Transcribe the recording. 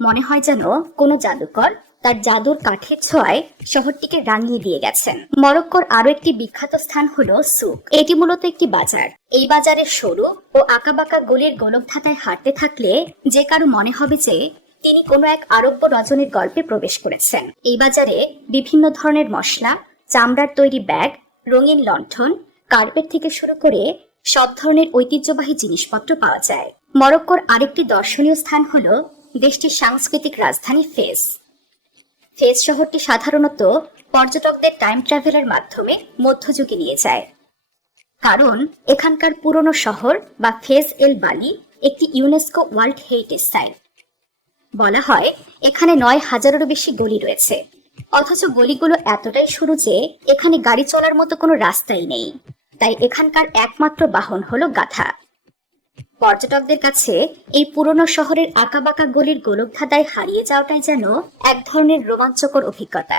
মনে হয় যেন কোনো জাদুকর তার জাদুর কাঠের ছোঁয়ায় শহরটিকে রাঙিয়ে দিয়ে গেছেন। মরক্কোর আরো একটি বিখ্যাত স্থান হলো সুক। এটি মূলত একটি বাজার। এই বাজারের সরু ও আঁকাবাঁকা গলির গোলকধাঁধায় হাঁটতে থাকলে যে কারো মনে হবে যে তিনি কোনো এক আরব্য রজনীর গল্পে প্রবেশ করেছেন। এই বাজারে বিভিন্ন ধরনের মশলা, চামড়ার তৈরি ব্যাগ, রঙিন লণ্ঠন, কার্পেট থেকে শুরু করে সব ধরনের ঐতিহ্যবাহী জিনিসপত্র পাওয়া যায়। মরক্কোর আরেকটি দর্শনীয় স্থান হলো দেশটির সাংস্কৃতিক রাজধানী ফেস। ফেস শহরটি সাধারণত পর্যটকদের টাইম ট্রাভেলের মাধ্যমে মধ্যযুগে নিয়ে যায়, কারণ এখানকার পুরনো শহর বা ফেস এল বালি একটি ইউনেস্কো ওয়ার্ল্ড হেরিটেজ সাইট। বলা হয় এখানে 9,000-এরও বেশি গলি রয়েছে, অথচ গলিগুলো এতটাই সরু যে এখানে গাড়ি চলার মতো কোনো রাস্তাই নেই। তাই এখানকার একমাত্র বাহন হলো গাধা। পর্যটকদের কাছে এই পুরনো শহরের আঁকাবাঁকা গলির গোলকধাঁধায় হারিয়ে যাওয়াটাই যেন এক ধরনের রোমাঞ্চকর অভিজ্ঞতা।